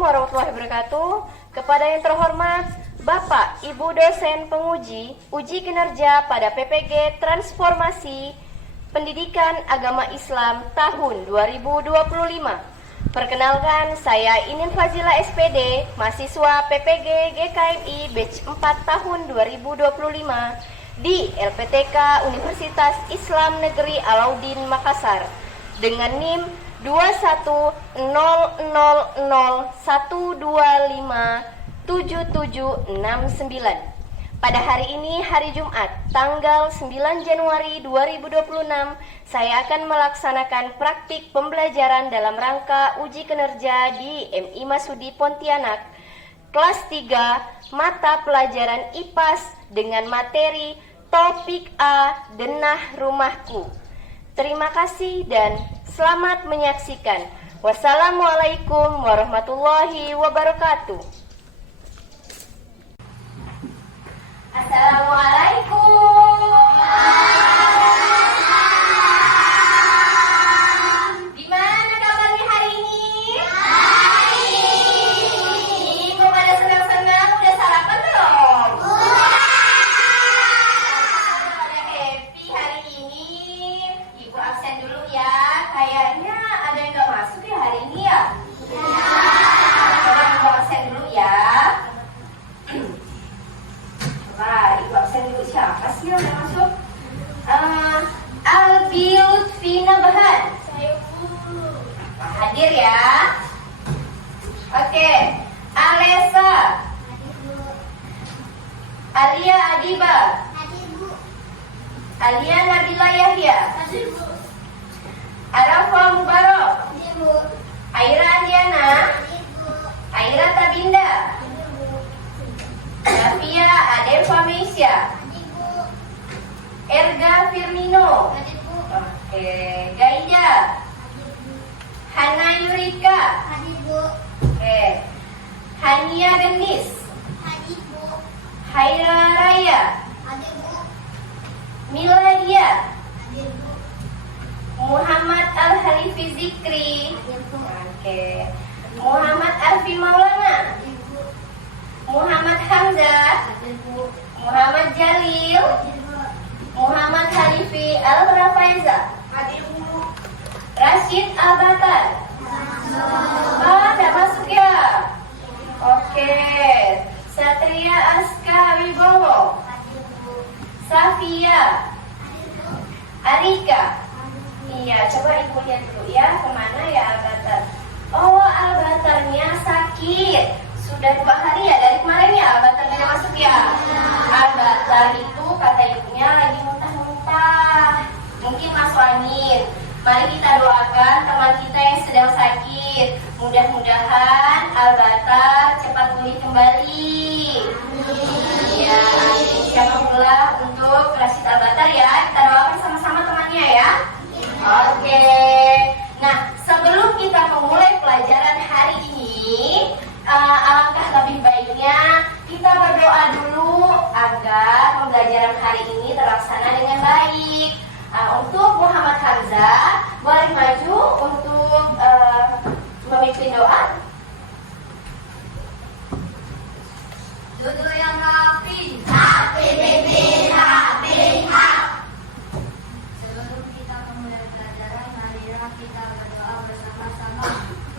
warahmatullahi wabarakatuh. Kepada yang terhormat Bapak Ibu dosen penguji uji kinerja pada PPG Transformasi Pendidikan Agama Islam tahun 2025. Perkenalkan, saya Inin Fazila SPD, mahasiswa PPG GKMI batch 4 tahun 2025 di LPTK Universitas Islam Negeri Alauddin Makassar dengan NIM 21001251257769. Pada hari ini, hari Jumat, tanggal 9 Januari 2026, saya akan melaksanakan praktik pembelajaran dalam rangka uji kinerja di MI Masudi Pontianak, kelas 3, mata pelajaran IPAS dengan materi topik A, Denah Rumahku. Terima kasih dan selamat menyaksikan. Wassalamualaikum warahmatullahi wabarakatuh. Assalamualaikum. Gimana kabarnya hari ini? Baik. Kok pada senang-senang? Udah sarapan belum? Pada happy hari ini. Ibu absen dulu ya. Kayaknya ada yang gak masuk ya hari ini ya? Coba ibu absen dulu ya. Ibu absen dulu, siapa sih yang udah masuk? Albi Lutfina Bahan. Saya hadir ya. Oke. Alesa. Alia Adiba. Alia Nabila Yahya. Arafa Mubarok. Aira Andiana. Aira Tabinda. Davia Adelfa Meisya. Erga Firmino. Oke. Gaida. Hana Yurika. Oke. Hania Gendis. Haira Raya. Miladia. Muhammad Al-Halifi Zikri. Oke. Muhammad Arfi Maulana. Muhammad Hamzah. Muhammad Jalil. Muhammad Halifi Al-Rafaiza. Rashid Al-Batar. Ada masuk ya? Oke. Satria Aska Wibowo. Safia. Arika. Iya, coba ibu lihat dulu ya, kemana ya Al-Batar? Oh, Al-Batarnya sakit. Sudah 2 hari ya, dari kemarin ya Al-Batar tidak masuk ya? Al-Batar itu kata ibunya lagi muntah-muntah, mungkin masuk angin. Mari kita doakan teman kita yang sedang sakit. Mudah-mudahan Al-Batar cepat pulih kembali. Ya, insyaallah untuk Rashid Al-Batar ya. Kita doakan sama-sama temannya ya. Oke. Nah, sebelum kita memulai pelajaran hari ini, alangkah lebih baiknya kita berdoa dulu agar pembelajaran hari ini terlaksana dengan baik. Untuk Muhammad Hamzah, boleh maju untuk memimpin doa. Duduk yang rapi, rapi pimpin, rapi hak. Sebelum kita memulai pelajaran, marilah kita berdoa bersama-sama. Alhamdulillah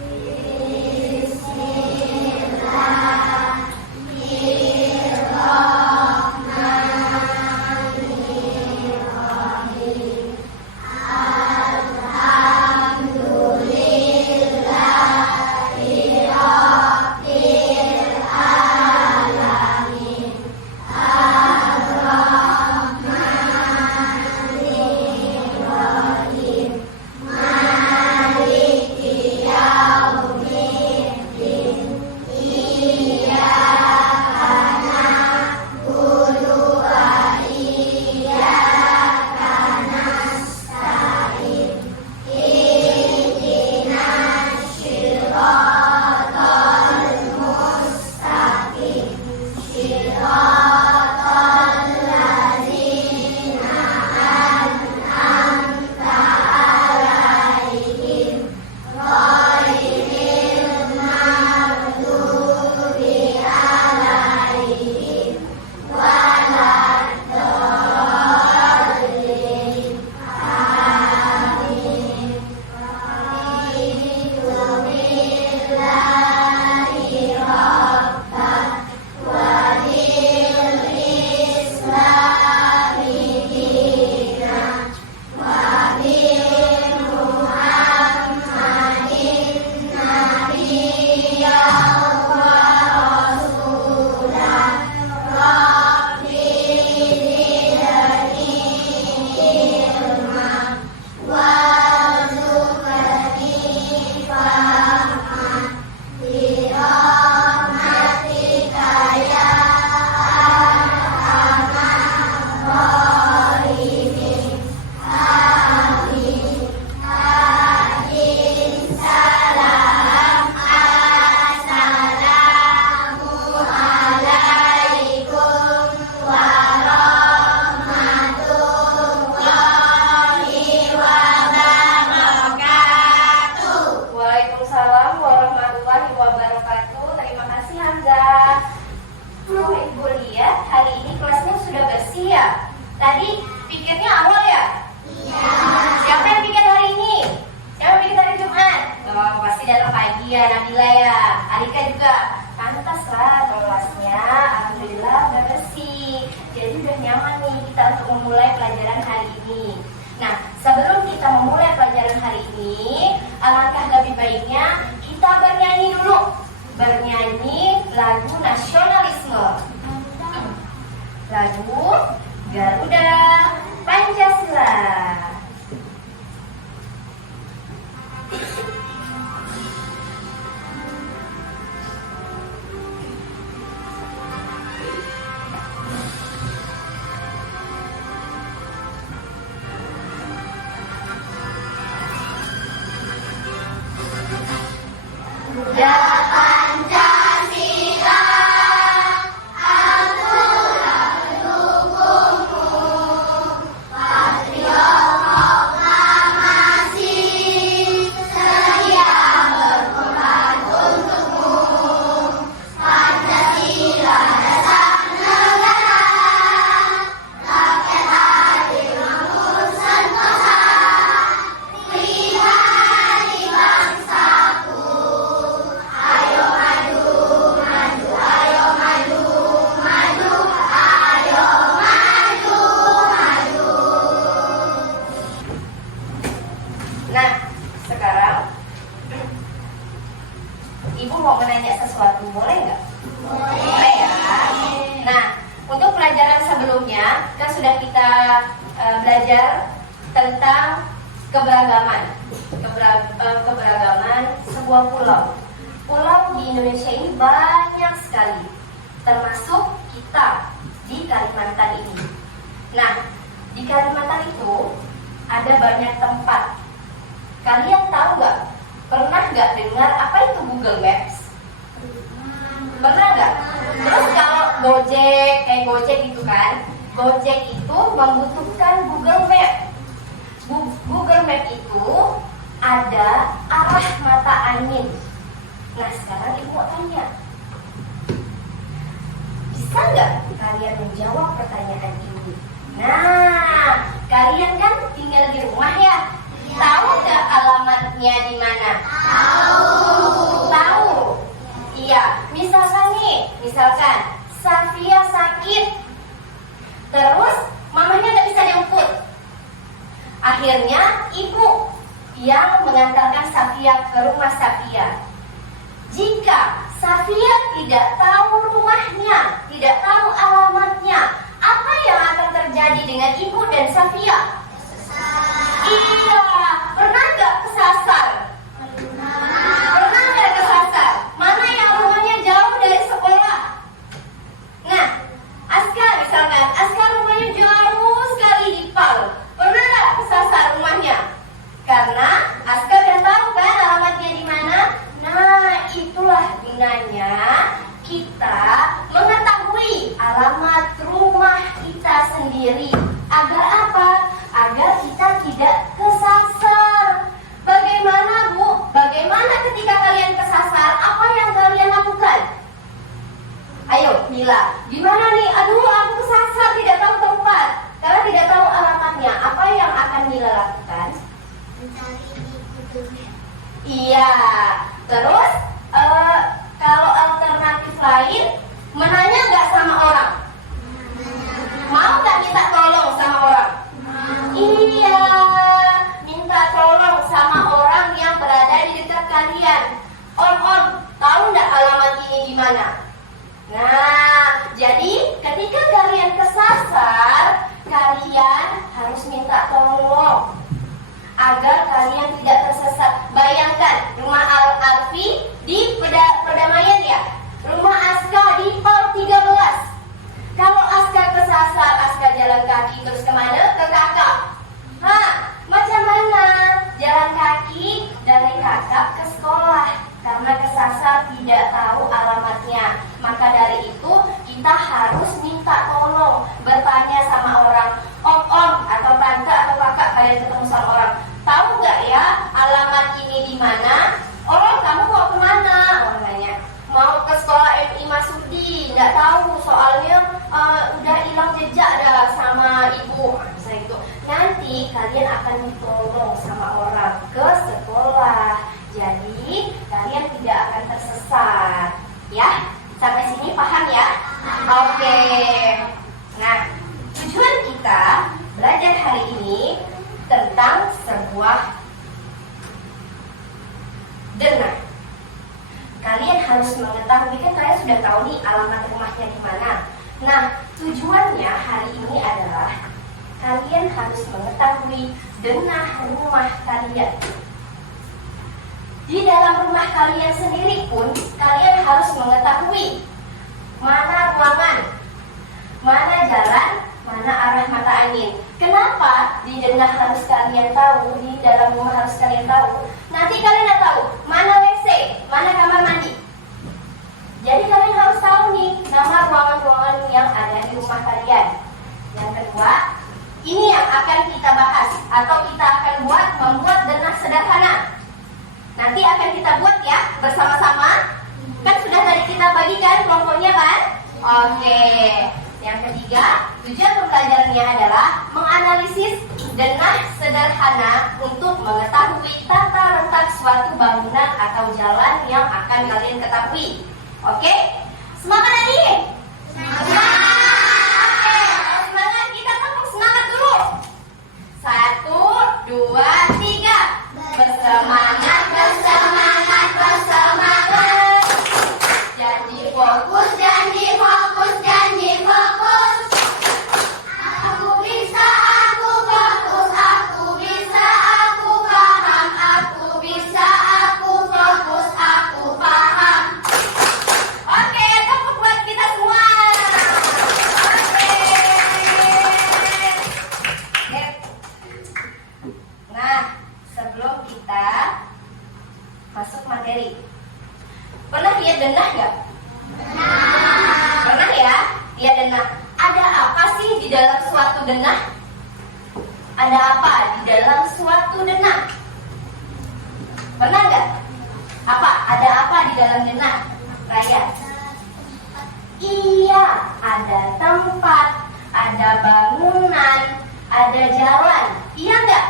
ya Nabila ya. Alika juga pantas lah kelasnya. Alhamdulillah udah bersih. Jadi udah nyaman nih kita untuk memulai pelajaran hari ini. Nah, sebelum kita memulai pelajaran hari ini, alangkah lebih baiknya kita bernyanyi dulu. Bernyanyi lagu nasionalisme. Lagu Garuda Pancasila. Nah, sekarang Ibu mau menanya sesuatu, boleh nggak? Boleh ya. Nah, untuk pelajaran sebelumnya kan sudah kita belajar tentang keberagaman, keberagaman sebuah pulau. Pulau di Indonesia ini banyak sekali, termasuk kita di Kalimantan ini. Nah, di Kalimantan itu ada banyak tempat. Kalian tahu nggak? Pernah nggak dengar apa itu Google Maps? Pernah nggak? Terus kalau Gojek, kayak Gojek gitu kan? Gojek itu membutuhkan Google Map. Google Map itu ada arah mata angin. Nah, sekarang Ibu mau tanya, bisa nggak kalian menjawab pertanyaan ini? Nah, kalian kan tinggal di rumah ya? Tahu nggak alamatnya di mana? Tahu. Iya. Misalkan Safia sakit, terus mamanya nggak bisa jemput. Akhirnya ibu yang mengantarkan Safia ke rumah Safia. Jika Safia tidak tahu rumahnya, tidak tahu alamatnya, apa yang akan terjadi dengan ibu dan Safia? Iya, pernah nggak kesasar? Pernah nggak kesasar? Mana yang rumahnya jauh dari sekolah? Nah, Aska misalkan, Aska rumahnya jauh sekali di Pal. Pernah nggak kesasar rumahnya? Karena Aska udah tahu kan alamatnya di mana. Nah, itulah gunanya kita mengetahui alamat rumah kita sendiri. Agar apa? Agar kita tidak kesasar. Bagaimana Bu? Bagaimana ketika kalian kesasar? Apa yang kalian lakukan? Ayo, Mila. Gimana nih? Aduh, aku kesasar, tidak tahu tempat. Karena tidak tahu alamatnya. Apa yang akan Mila lakukan? Mencari di Google Map. Iya. Terus, kalau alternatif lain, menanya nggak sama orang? Mau nggak minta tolong sama orang? Iya, minta tolong sama orang yang berada di dekat kalian. Om, tahu nggak alamat ini di mana? Nah, jadi ketika kalian kesasar, kalian harus minta tolong agar kalian tidak tersesat. Bayangkan rumah Alfi di Perdamaian ya, rumah Aska di Pal 13. Kalau Aska kesasar, Aska jalan kaki terus kemana? Ke kakak. Macam mana? Jalan kaki dari kakak ke sekolah. Karena kesasar tidak tahu alamatnya. Maka dari itu kita harus minta tolong. Bertanya sama orang. Om atau tante atau kakak, kalian ketemu sama orang. Tahu nggak ya alamat ini di mana? Orang, kamu mau kemana? Orang nanya. Mau ke sekolah MI Masudi. Nggak tahu, soalnya udah hilang jejak dah sama ibu. Misalnya gitu. Nanti kalian akan ditolong sama orang ke sekolah. Jadi kalian tidak Sampai sini paham ya? Oke. Nah, tujuan kita belajar hari ini tentang sebuah denah. Kalian harus mengetahui, kan kalian sudah tahu nih alamat rumahnya di mana. Nah, tujuannya hari ini adalah kalian harus mengetahui denah rumah kalian. Di dalam rumah kalian sendiri pun kalian harus mengetahui mana ruangan, mana jalan, mana arah mata angin. Kenapa di denah harus kalian tahu, di dalam rumah harus kalian tahu? Nanti kalian udah tahu mana WC, mana kamar mandi. Jadi kalian harus tahu nih nama ruangan-ruangan yang ada di rumah kalian. Yang kedua, ini yang akan kita bahas atau kita akan membuat denah sederhana. Nanti akan kita buat ya bersama-sama. Kan sudah tadi kita bagikan kelompoknya kan? Oke. Yang ketiga, tujuan pembelajarannya adalah menganalisis denah sederhana untuk mengetahui tata letak suatu bangunan atau jalan yang akan kalian ketahui. Oke? Semangat lagi? Semangat! Oke, semangat, kita tepuk semangat dulu. 1, 2, 3. Bersemangat, bersemangat, bersemangat. Janji fokus, janji fokus, janji fokus. Aku bisa, aku fokus, aku bisa, aku paham. Aku bisa, aku fokus, aku paham. Oke, tepuk buat kita semua. Oke. Nah, sebelum kita masuk materi, pernah lihat denah nggak? Pernah ya? Lihat denah. Ada apa sih di dalam suatu denah? Ada apa di dalam suatu denah? Pernah nggak? Apa? Ada apa di dalam denah? Raya? Iya, ada tempat, ada bangunan, ada jalan. Iya nggak?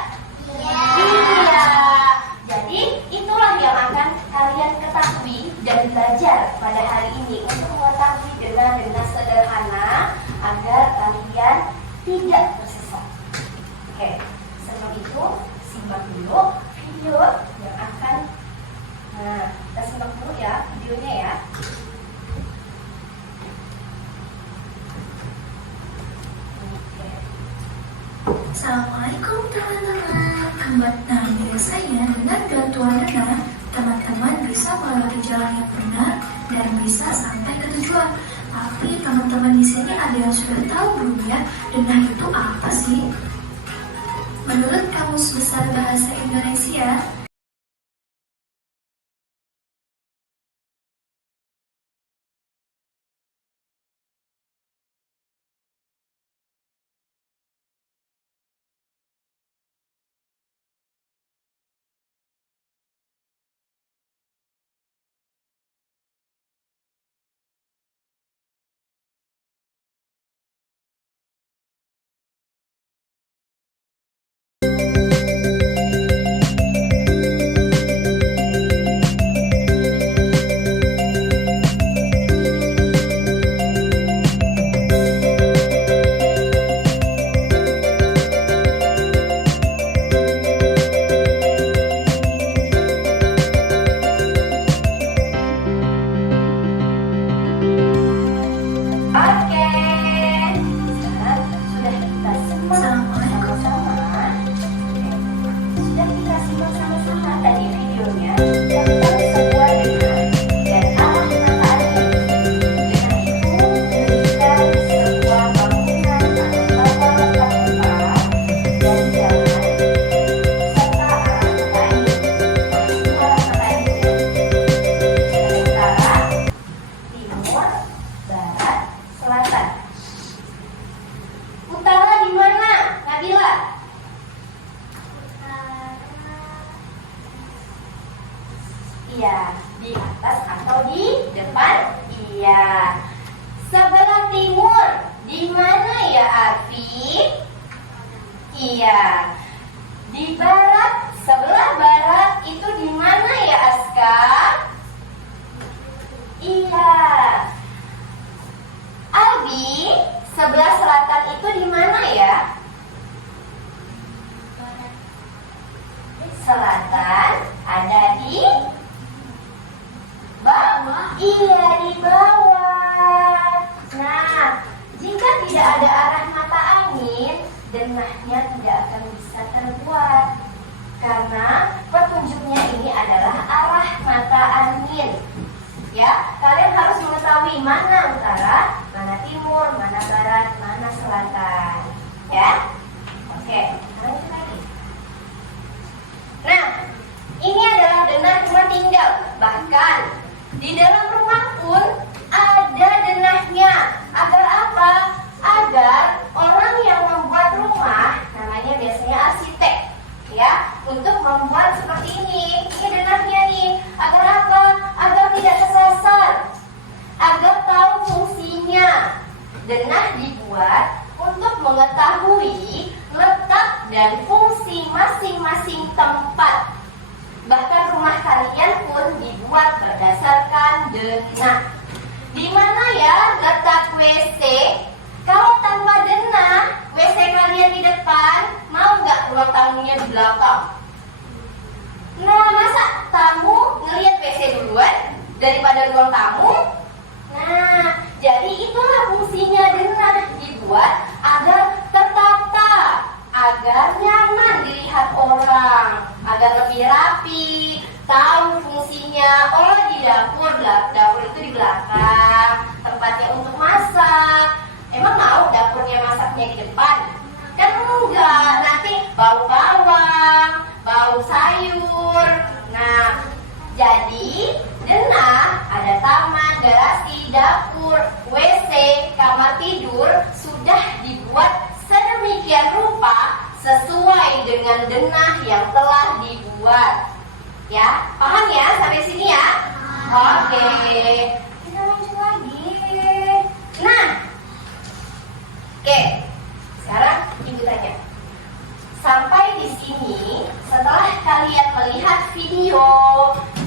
Iya. Jadi itulah yang akan kalian ketahui dan belajar pada hari ini untuk mengetahui denah-denah sederhana agar kalian tidak tersesat. Oke, sebelum itu simak dulu video yang akan. Nah, kita simak dulu ya videonya ya. Assalamualaikum teman-teman. Nah, biasanya dengan bantuan denah, teman-teman bisa melewati jalan yang benar dan bisa sampai ke tujuan. Tapi teman-teman di sini ada yang sudah tahu belum ya, denah itu apa sih? Menurut Kamus Besar Bahasa Indonesia, Iya, di atas atau di depan? Iya. Sebelah timur, di mana ya Arfi? Iya. Di barat, sebelah barat itu di mana ya Aska? Iya. mana utara, mana timur, mana barat, mana selatan. Ya? Oke, lanjut lagi. Nah, ini adalah denah rumah tinggal. Bahkan di dalam rumah pun ada denahnya. Agar apa? Agar orang yang membuat rumah, namanya biasanya arsitek, ya, untuk membuat seperti ini. Ini denahnya nih. Agar apa? Agar tidak kesasar. Agar tahu fungsinya. Denah dibuat untuk mengetahui letak dan fungsi masing-masing tempat. Bahkan rumah kalian pun dibuat berdasarkan denah. Di mana ya letak WC? Kalau tanpa denah, WC kalian di depan, mau nggak ruang tamunya di belakang? Nah, masa tamu ngelihat WC duluan daripada ruang tamu? Nah, jadi itulah fungsinya denah, dibuat agar tertata, agar nyaman dilihat orang, agar lebih rapi, tahu fungsinya. Oh, di dapur, dapur itu di belakang, tempatnya untuk masak. Emang mau dapurnya masaknya di depan? Kan enggak, nanti bau bawang, bau sayur. Nah, jadi denah ada taman, garasi, dapur, WC, kamar tidur sudah dibuat sedemikian rupa sesuai dengan denah yang telah dibuat. Ya, paham ya sampai sini ya? Oke, kita lanjut lagi. Nah, oke, sekarang ibu tanya. Sampai di sini, setelah kalian melihat video,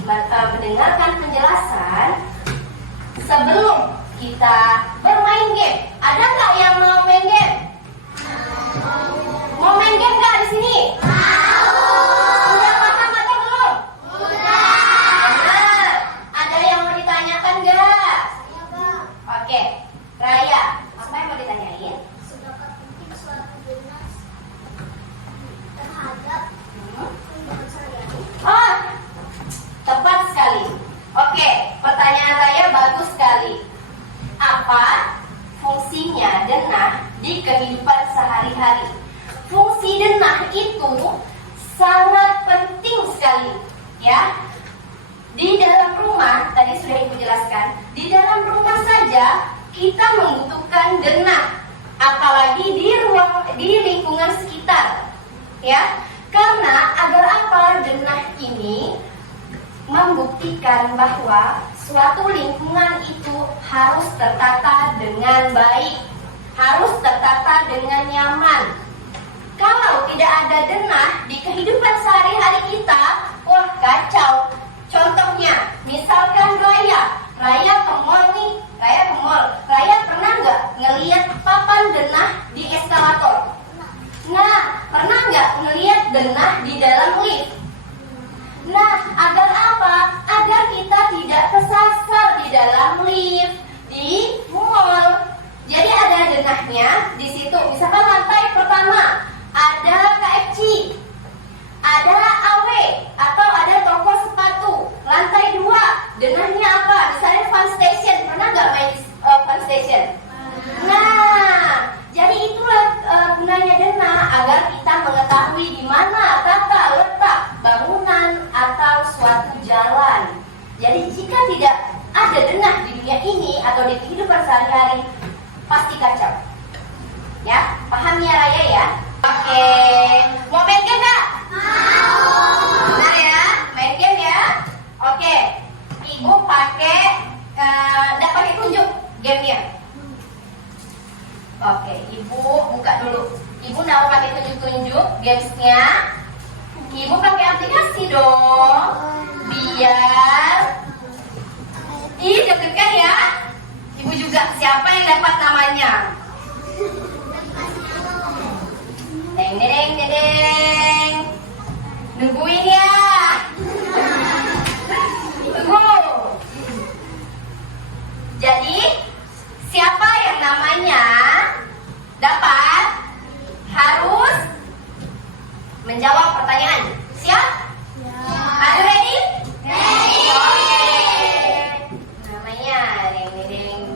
mendengarkan penjelasan, sebelum kita bermain game, ada nggak yang mau main game? Mau main game nggak di sini? Udah paham atau belum? Benar. Ada yang mau ditanyakan nggak? Oke, Raya, apa yang mau ditanyain? Seberapa penting suatu denah terhadap kehidupan sehari-hari? Oh, tepat sekali. Oke, pertanyaan Raya bagus sekali. Apa fungsinya denah di kehidupan sehari-hari? Fungsi denah itu sangat penting sekali, ya. Di dalam rumah, tadi sudah Ibu jelaskan, di dalam rumah saja kita membutuhkan denah, apalagi di lingkungan sekitar, ya. Karena agar apa? Denah ini membuktikan bahwa suatu lingkungan itu harus tertata dengan baik, harus tertata dengan nyaman. Kalau tidak ada denah di kehidupan sehari-hari kita, wah kacau. Contohnya, misalkan Raya ke mall nih, Raya pernah nggak ngelihat papan denah di eskalator? Nah, pernah nggak ngelihat denah di dalam lift? Nah, agar apa? Agar kita tidak kesasar di dalam lift, di mall. Jadi ada denahnya di situ. Misalkan lantai pertama ada KFC, ada AW, atau ada toko sepatu. Lantai 2, denahnya apa? Misalnya Fun Station. Pernah nggak main Fun Station? Nah, jadi itulah gunanya denah, agar kita mengetahui di mana tata letak bangunan atau suatu jalan. Jadi jika tidak ada denah di dunia ini atau di kehidupan sehari-hari, pasti kacau. Ya, paham ya Raya ya? Oke, mau main game nggak? Mau. Benar ya, main game ya. Oke, Ibu nggak pakai tunjuk gamenya. Oke, Ibu buka dulu. Ibu nggak pakai tunjuk-tunjuk gamesnya. Ibu pakai aplikasi dong, biar deg-degan ya. Ibu juga siapa yang dapat namanya? Deng deng deng deng. Nungguin ya. Tunggu. Jadi siapa yang namanya dapat harus menjawab pertanyaan. Siap? Are you ready? Ready. Oke. Namanya deng deng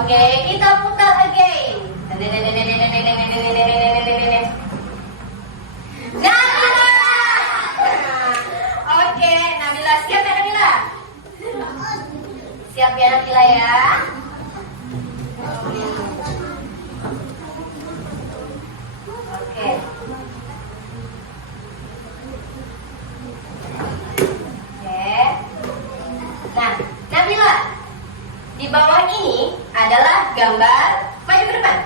Oke, kita putar again. Nabila. Oke, Nabila siap ya Nabila? Siap ya Nabila ya? Oke. Nah, Nabila, di bawah ini adalah gambar maju ke depan.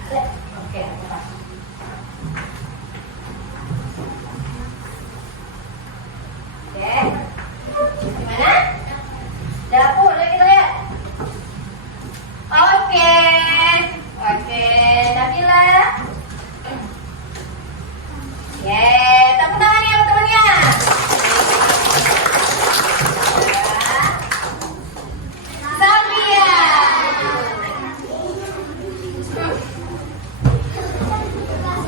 Oke, oke. Gimana? Dapur, udah kita lihat. Oke, oke, Nabila. Tepuk tangan ya teman-temannya. Sabia.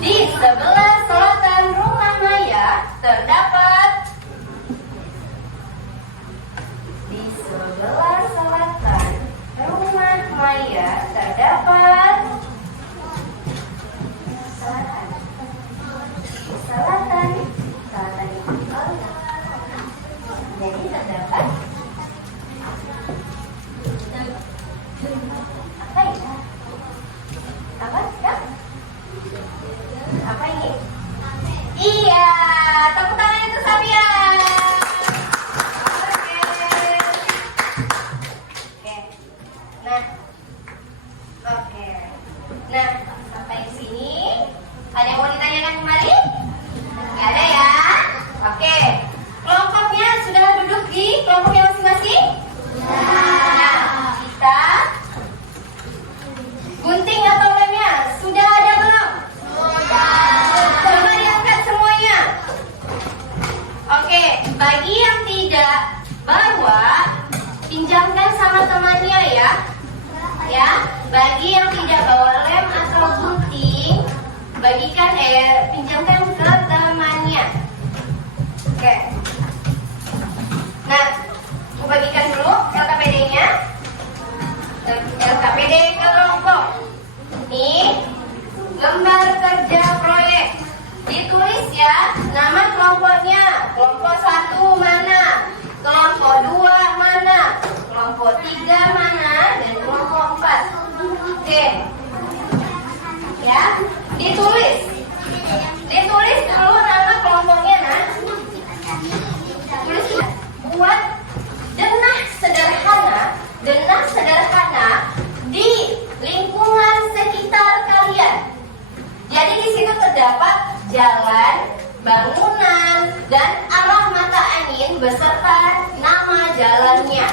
Di sebelah selatan rumah Maya terdapat. Di sebelah selatan rumah Maya terdapat. Selatan jadi terdapat apa ya? Apa ya? Apa ini? Iya, tepuk tangan itu Sabia. Oke. Nah, sampai di sini ada yang mau ditanyakan kembali? Nggak ada ya? Oke. Kelompoknya sudah duduk di kelompoknya masing-masing? Nah, kita gunting atau lemnya sudah ada belum? Coba diangkat semuanya. Oke, bagi yang tidak bawa, pinjamkan sama temannya ya. Ya, bagi yang tidak bawa lem atau gunting, pinjamkan ke temannya. Oke. Nah, aku bagikan dulu LKPD-nya. LKPD kelompok. Nih, lembar kerja proyek. Ditulis ya nama kelompoknya. Kelompok 1 mana? Kelompok 2 mana? Kelompok 3 mana? Dan kelompok 4. Oke. Ya, ditulis dulu nama kelompoknya. Nah, tulis buat denah sederhana di lingkungan sekitar kalian. Jadi di situ terdapat jalan, bangunan, dan arah mata angin beserta nama jalannya.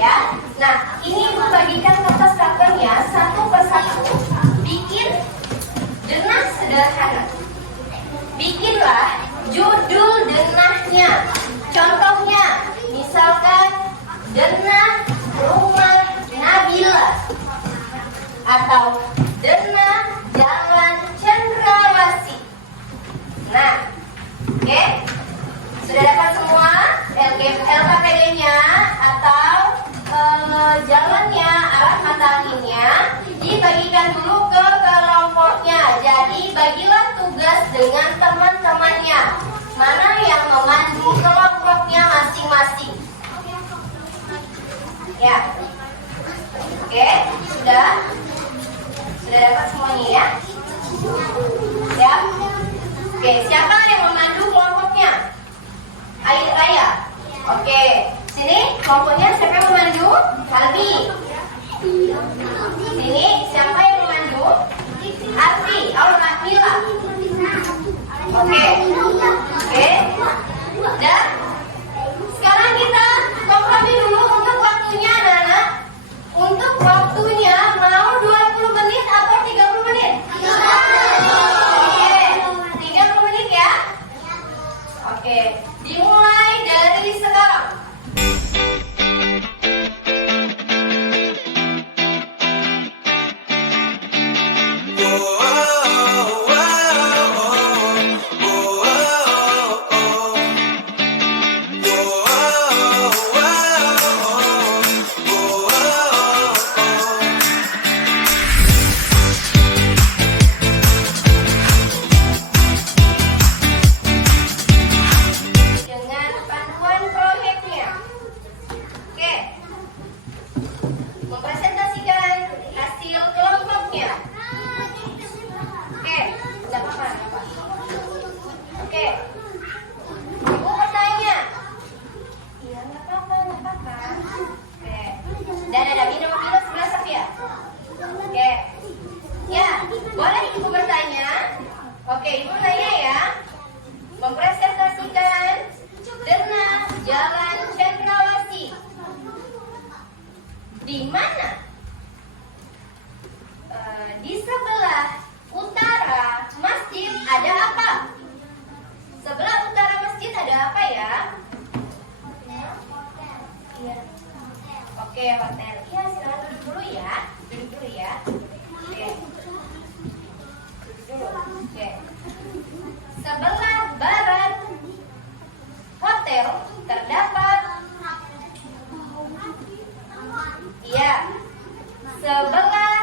Ya, nah ini Ibu bagikan kertas-kertasnya satu persatu. Bikin denah sederhana. Bikinlah judul denahnya. Contohnya, misalkan denah rumah Nabila atau denah jalan Cendrawasih. Nah, oke, sudah dapat semua LKPD-nya atau jalannya, arah mata anginnya. Dibagikan dulu ke kelompoknya. Jadi bagilah tugas dengan teman-temannya. Mana yang memandu kelompoknya masing-masing. Ya. Oke, sudah dapat semuanya ya. Ya. Oke, siapa yang memandu kelompoknya? Air Raya. Oke, sini kelompoknya siapa yang memandu? Albi. Sini siapa yang memandu? Arfi. Nabila. Oke. Dan sekarang kita kompromi dulu untuk waktunya, anak-anak. Untuk waktunya mau 20 menit atau 30 menit? 30 menit ya. Oke, dimulai dari sekarang. Jalan Cendrawasih. Di mana? Di sebelah utara masjid ada apa? Sebelah utara masjid ada apa ya? Iya. Oke, hotel. Iya, silakan duduk dulu ya. Duduk dulu ya. Oke. Duduk dulu. Oke. Sebelah barat hotel terdapat. Iya. Sebelah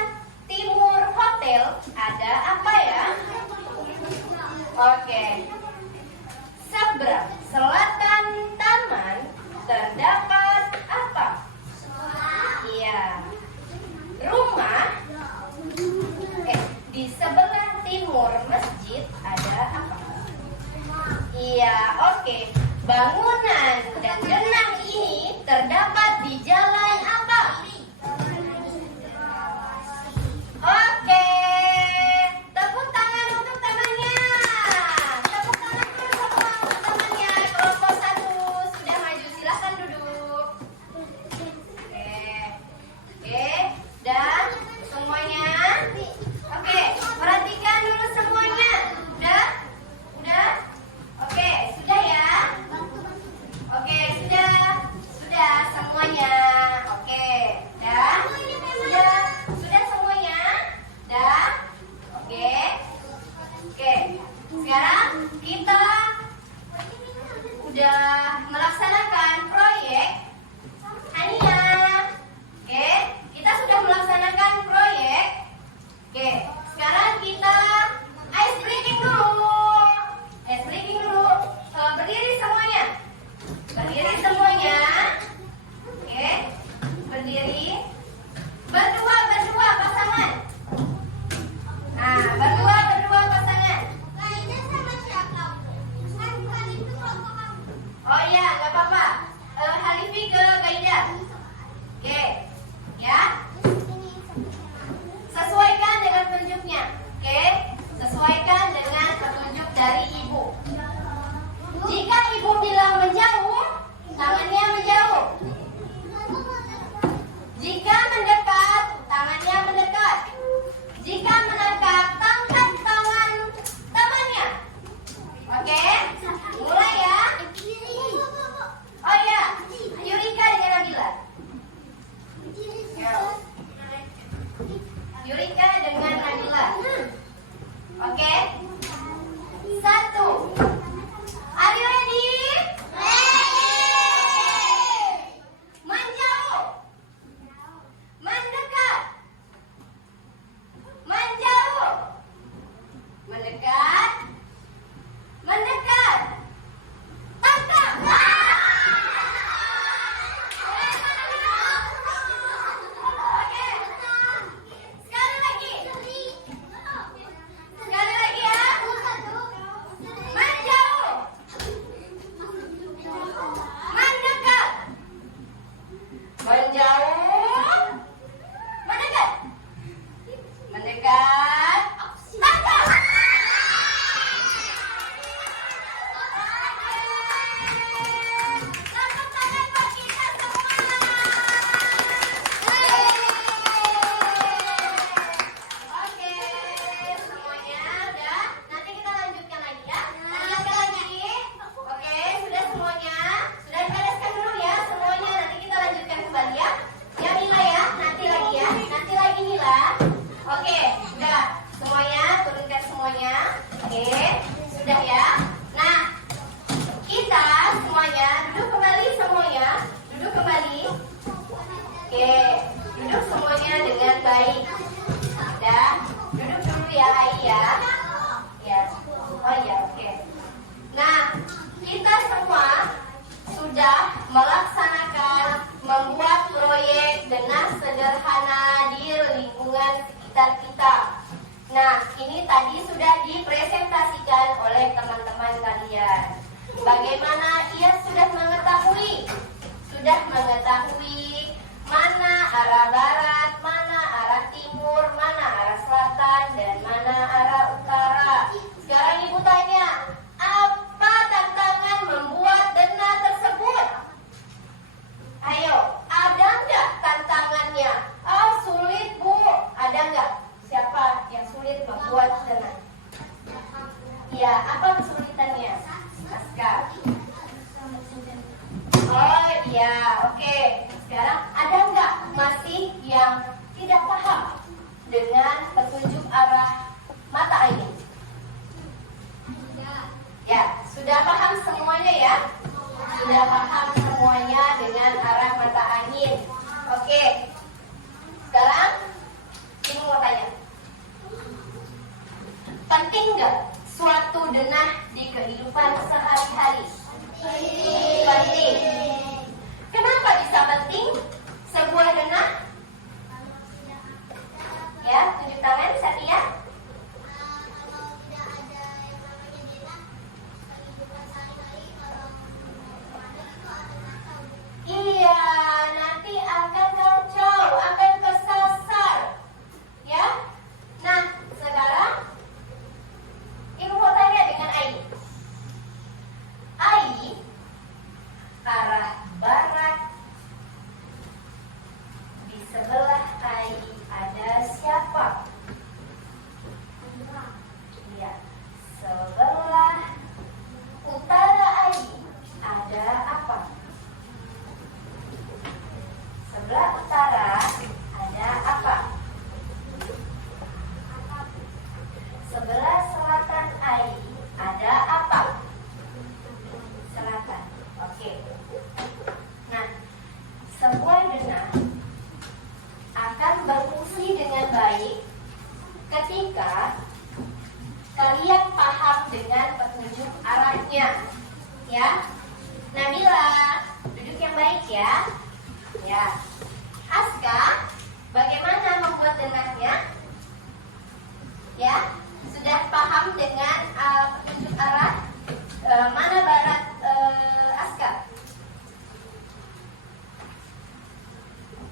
timur hotel ada apa ya? Oke. Seberang selatan taman terdapat apa? Iya. Rumah. Di sebelah timur masjid ada apa? Iya, oke. Bangunan dan genang ini terdapat di jalan apa? Oke. Tepuk tangan untuk tamannya. Tepuk tangan dulu semua untuk tamannya. Kelompok 1 sudah maju, silahkan duduk. Oke. Oke, dan semuanya. Oke, perhatikan dulu semuanya. Udah? Udah? Oke, sudah ya? Oke, sudah semuanya. Oke, dan sudah semuanya. Dah? Oke. Oke. Sekarang kita udah melaksanakan proyek Hania. Oke, kita sudah melaksanakan proyek. Oke, sekarang kita ice breaking dulu. Ice breaking dulu. Berdiri semuanya. Berdiri semuanya. Oke, berdiri. Berdua pasangan. Nah, berdua pasangan. Oh iya, nggak apa-apa. Halifi ke Gaida. Oke, ya. Sesuaikan dengan petunjuknya. Oke, sesuaikan dengan petunjuk dari ibu. Jika ibu bilang menjauh, tangannya menjauh. Jika mendekat, tangannya mendekat. Jika mendekat, angkat tangan temannya. Oke, mulai ya. Oh ya, Yurika dengan Nabila. Yurika dengan Nabila. Oke. 1. Are you ready? Menjauh. Mendekat. Menjauh. Mendekat. Mendekat. Tangkap. Oke. Sekali lagi. Sekali lagi ya. Menjauh. Mendekat. Menjauh. Mendekat. Mendekat. Tangkap. Tepuk tangan buat kita semua. Oke, semuanya udah. Nanti kita lanjutkan lagi ya. Lanjutkan lagi. Oke, sudah semuanya. Sudah dibereskan dulu ya semuanya. Nanti kita lanjutkan kembali ya. Ya Mila ya. Nanti lagi ya. Nanti lagi Mila. Oke, sudah. Semuanya turunkan semuanya. Oke, sudah ya. Nah, kita semuanya duduk kembali semuanya. Duduk kembali. Oke, duduk semuanya dengan baik. Udah, duduk dulu ya Ai ya. Ya. Oh ya, oke. Nah, kita semua sudah melaksanakan membuat proyek denah sederhana di lingkungan sekitar kita. Nah, ini tadi sudah dipresentasikan oleh teman-teman kalian. Bagaimana ia sudah mengetahui mana arah barat, mana arah timur, mana arah selatan, dan mana arah utara. Sekarang ibu tanya, apa tantangan membuat denah tersebut? Iya, oke. Sekarang ada nggak masih yang tidak paham dengan petunjuk arah mata ini? Ya, sudah paham semuanya ya? Sudah paham semuanya dengan arah mata angin. Oke. Sekarang ini mau tanya. Penting nggak suatu denah di kehidupan sehari-hari? Penting. Kenapa bisa penting sebuah denah? Ya, tunjuk tangan Satya. Iya, nanti akan kacau, akan kesasar. Ya. Nah, sekarang Ibu mau tanya dengan Ai. Ai, arah barat. Di sebelah Ai ada siapa? Iya. Sebelah utara Ai ada apa? Sebelah utara ada apa? Sebelah selatan Ai ada apa? Selatan. Oke. Nah, sebuah denah akan berfungsi dengan baik ketika kalian paham dengan petunjuk arahnya. Ya. Nabila, duduk yang baik ya. Ya. Aska, bagaimana membuat denahnya? Ya, sudah paham dengan petunjuk arah? Mana barat Aska?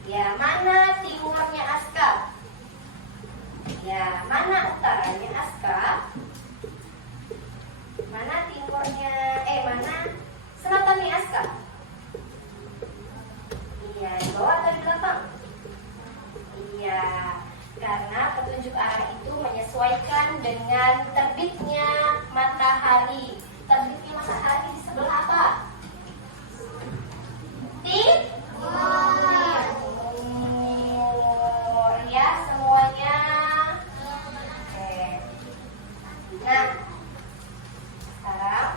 Ya, mana timurnya Aska? Ya, mana utaranya Aska? Mana timurnya? Mana selatannya Aska? Iya, di bawah atau di belakang? Iya, karena petunjuk arah itu menyesuaikan dengan terbitnya matahari. Terbitnya matahari di sebelah apa? Timur. Ya, semuanya. Oke. Nah, sekarang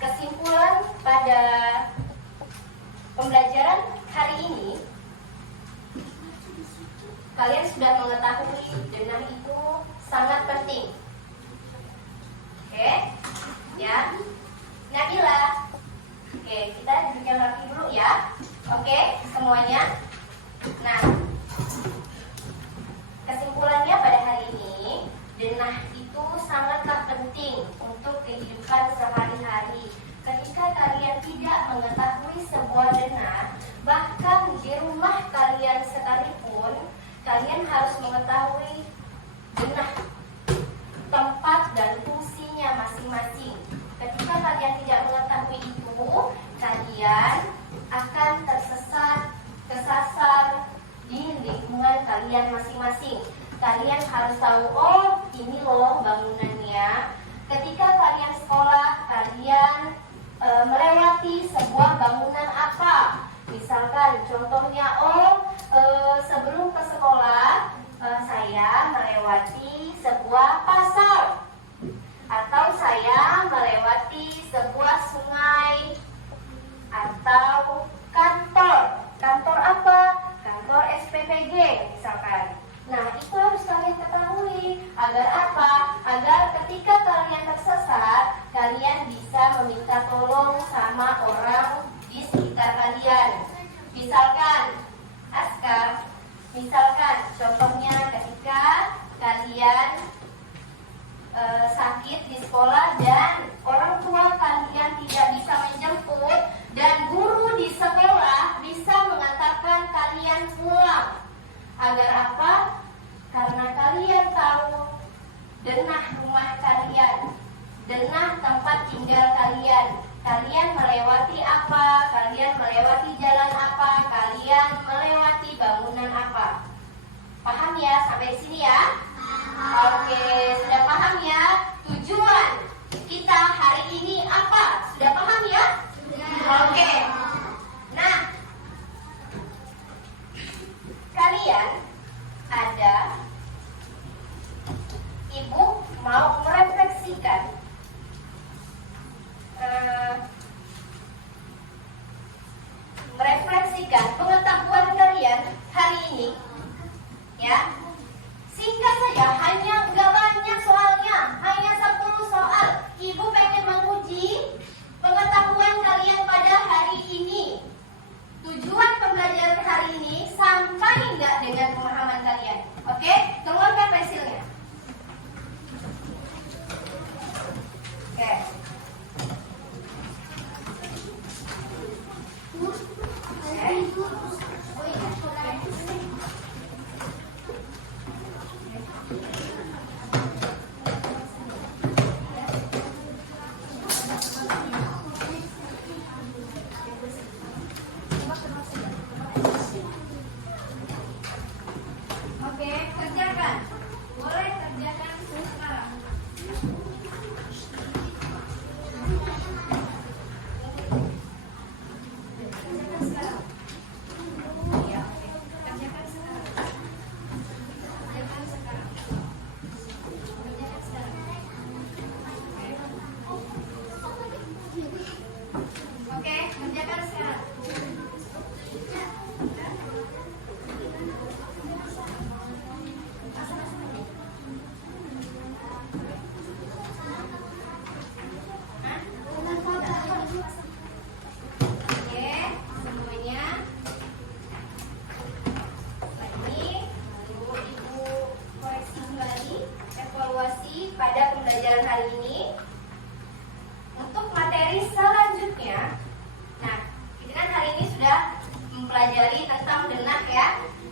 kesimpulan pada pembelajaran hari ini, kalian sudah mengetahui denah itu sangat penting. Oke, ya, Nabila. Oke, kita duduk yang rapi dulu ya. Oke, semuanya. Nah, kesimpulannya pada hari ini, denah itu sangatlah penting untuk kehidupan sehari-hari. Ketika kalian tidak mengetahui sebuah denah, bahkan di rumah kalian sekalipun, kalian harus mengetahui denah, tempat dan fungsinya masing-masing. Ketika kalian tidak mengetahui itu, kalian akan tersesat, kesasar di lingkungan kalian masing-masing. Kalian harus tahu, oh ini loh bangunannya. Ketika kalian sekolah, kalian melewati sebuah bangunan apa? Misalkan contohnya, sebelum ke sekolah saya melewati sebuah pasar, atau saya melewati sebuah sungai, atau kantor. Kantor apa? Kantor SPPG misalkan. Nah, itu harus kalian ketahui. Agar apa? Agar ketika kalian tersesat, kalian bisa meminta tolong sama orang di sekitar kalian. Misalkan, Aska, contohnya ketika kalian sakit di sekolah dan orang tua kalian tidak bisa menjemput, dan guru di sekolah bisa mengantarkan kalian pulang. Agar apa? Karena kalian tahu denah rumah kalian, denah tempat tinggal kalian. Kalian melewati apa? Kalian melewati jalan apa? Kalian melewati bangunan apa? Paham ya sampai sini ya? Oke, sudah paham ya? Tujuan kita hari ini apa? Sudah paham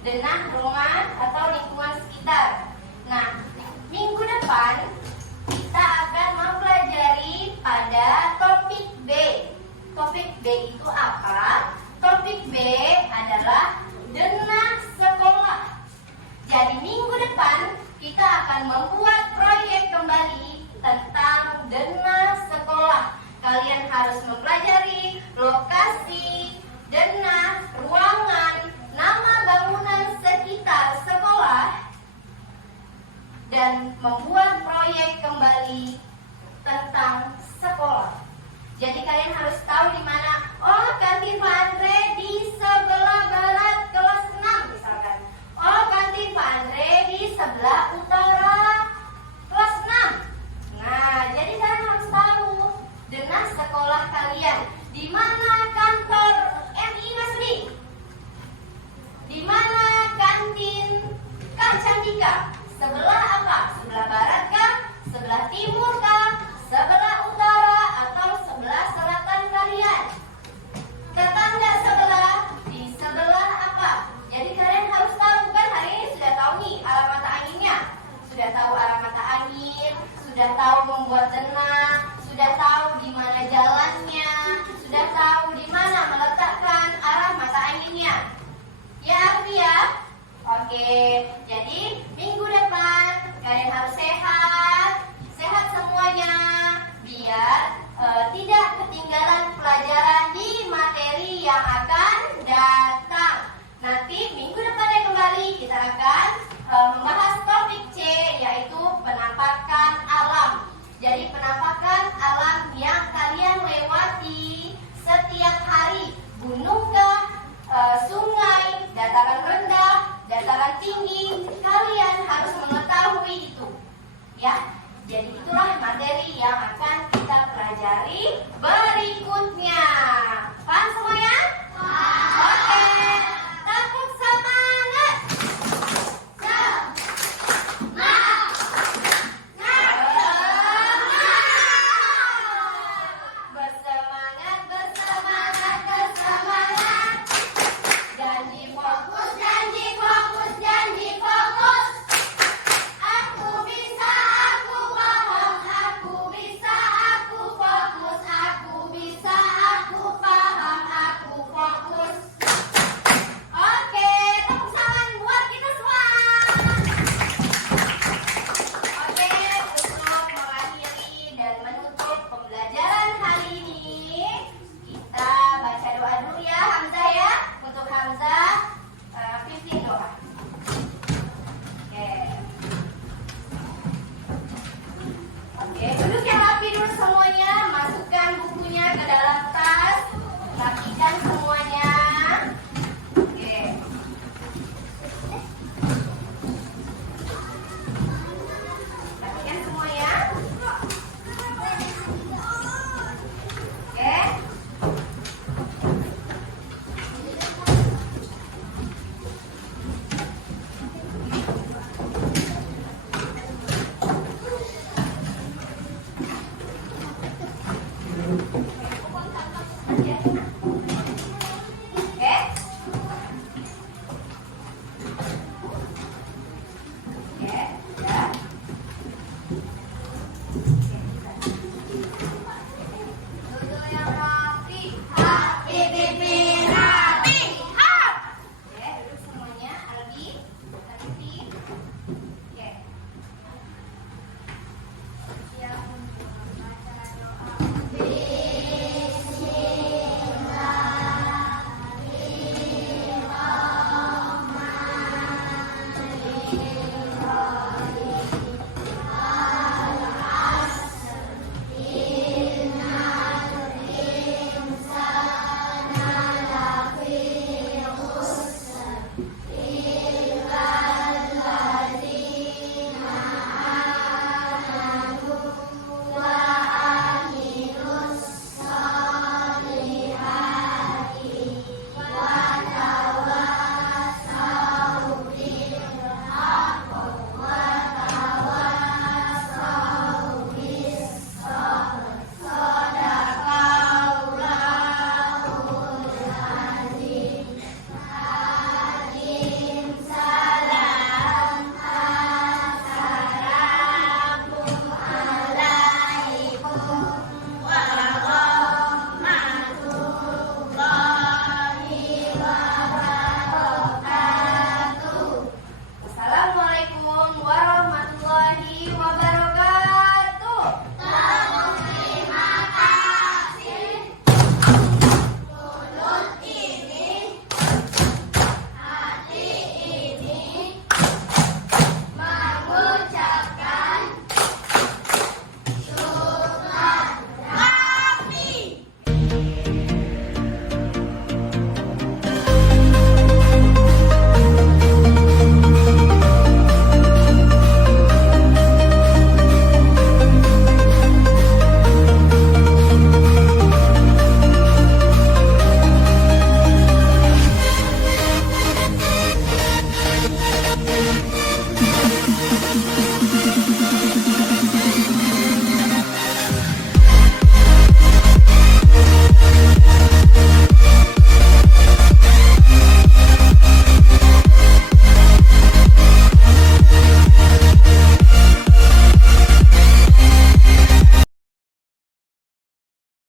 denah rumah atau lingkungan sekitar. Nah, minggu depan kita akan mempelajari pada topik B. Topik B itu apa? Topik B adalah denah sekolah. Jadi minggu depan kita akan membuat proyek kembali tentang denah sekolah. Kalian harus mempelajari lokasi, denah, ruangan, nama bangunan sekitar sekolah, dan membuat proyek kembali tentang sekolah. Jadi kalian harus tahu di mana. Oh, kantin Pak Andre di sebelah barat kelas 6 misalkan. Oh, kantin Pak Andre di sebelah utara kelas 6. Nah, jadi kalian harus tahu denah sekolah kalian. Di mana kantor MI Masri? Di mana kantin Kak Cantika? Sebelah apa? Sebelah barat kah? Sebelah timur kah? Sebelah utara atau sebelah selatan kalian? Tetangga sebelah di sebelah apa? Jadi kalian harus tahu kan, hari ini sudah tahu nih arah mata anginnya. Sudah tahu arah mata angin, sudah tahu membuat denah, sudah tahu di mana jalannya, sudah tahu di mana meletakkan arah mata anginnya. Ya, Arfi ya? Oke, jadi minggu depan kalian harus sehat semuanya, biar tidak ketinggalan pelajaran di materi yang akan datang. Nanti minggu depannya kembali kita akan membahas topik C, yaitu penampakan alam. Jadi penampakan alam yang kalian lewati setiap hari, gunungkah, sungai, dataran rendah, dataran tinggi, kalian harus mengetahui itu. Ya, jadi itulah materi yang akan kita pelajari berikutnya. Paham semuanya? Oke, tepuk semangat. Bersemangat, bersemangat, bersemangat. Janji fokus, janji fokus, janji fokus. Aku bisa, aku paham, aku bisa, aku fokus, aku bisa, aku paham, aku fokus. Oke, tepuk tangan buat kita semua. Oke, untuk mengakhiri dan menutup pembelajaran hari ini, kita baca doa dulu ya, Hamzah ya. Untuk Hamzah, pimpin doa. Oke. Oke, duduk yang rapi dulu semuanya. Masukkan bukunya ke dalam tas. Rapikan semuanya. Oke. Rapikan semua ya. Oke. Ya.